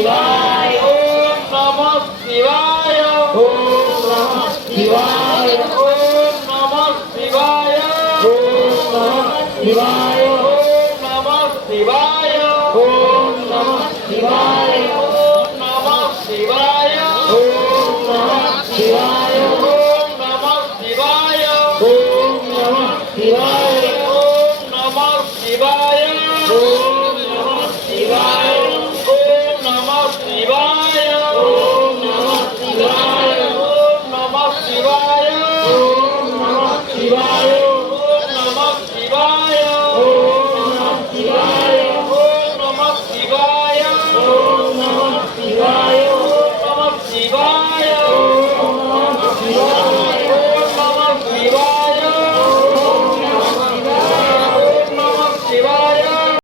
शिवाय ओम नमः शिवाय ओम नमः शिवाय ओम नमः शिवाय ओम नमः शिवाय ओम नमः शिवाय ओम नमः शिवाय ओम नमः शिवाय ओम नमः शिवाय ओम नमः शिवाय ओम नमः शिवाय ओम नमः शिवाय ओम